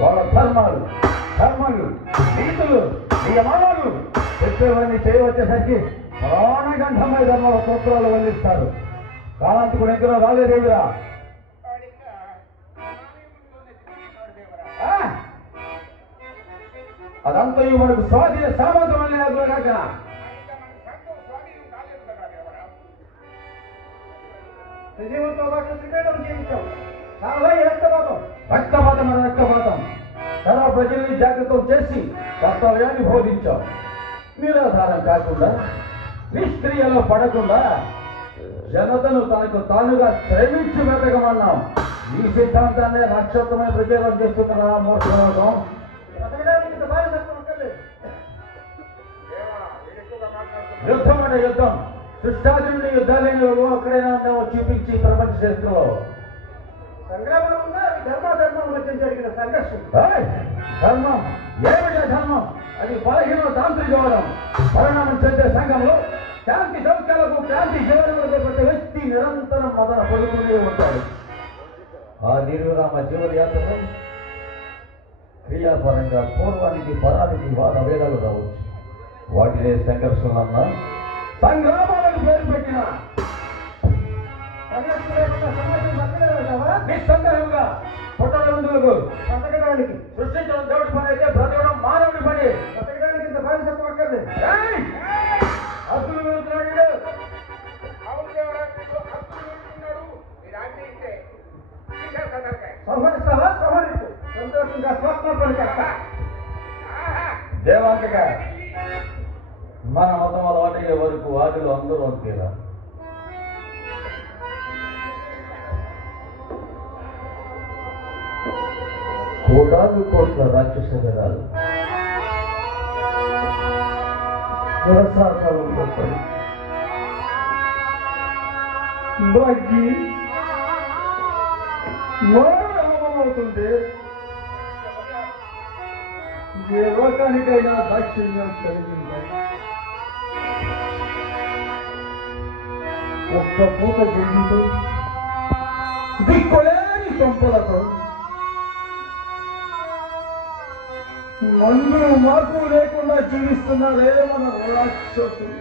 వాళ్ళ ధర్మాలు ధర్మాలు నీతులు నియమాలు చెప్పేవన్నీ చేయవచ్చేసరికి ప్రాణగంధమై ధర్మాల సూత్రాలు వల్లిస్తారు. కాలాంతకుడు ఎక్కడో రాలేదేవిరా. అదంతా మనకు స్వాధీన సామంతం అనే కాక రక్తపాతం మన రక్తపాతం తన ప్రజల్ని జాగ్రత్తం చేసి కర్తవ్యాన్ని బోధించాం. నిరాధారం కాకుండా నిష్క్రియలో పడకుండా జనతను తనకు తానుగా శ్రమించి వెతకమన్నాం. ఈ సిద్ధాంతాన్ని నక్షత్రమైన ప్రచారం చేస్తున్న మోసం యుద్ధం అంటే యుద్ధం. సృష్టాచుడి యుద్ధాలేని అక్కడైనా ఉందేమో చూపించి ప్రపంచ చరిత్రలో ధర్మం ఏమిటా ధర్మం? అది బలహీన తాంత్రికవాదం. పరిణామం చెందే సంఘంలో శాంతి సౌఖ్యాలకు క్రాంతి జీవనంలో ప్రతి వ్యక్తి నిరంతరం మొదన పడుతూనే ఉంటాడు. ఆ నిర్విరామ జీవనయాత్రలో క్రియాపరంగా పూర్వానికి పరానికి వాద భేదాలు రావచ్చు. వాటినే సంఘర్షణలన్నా సంగ్రామాలకు పేరు పెట్టిన నిస్సందేహంగా పుట్టడానికి సృష్టించడం దేవుడి పని అయితే బ్రతకడం మానవుడి పని. బ్రతకడానికి ఇంత పని చెప్పక్కర్లేదు. హక్కులు వెళ్తున్నాడు సంతోషంగా స్వప్న దేవాంతగా మన మతం అలవాటయ్యే వరకు వాటిలో అందరూ అంతేరా. కోటాను కోట్ల రాక్షస జనాలు వ్యవసాయం గొప్పది బాగి అవుతుంటే ఏ లోకానికైనా దాక్షిణ్యం కలిగింది. ఒక్క పూట గిరితో దిక్కులేని కొంపలతో మందు మార్పు లేకుండా జీవిస్తున్నారే మన రాక్షసులు.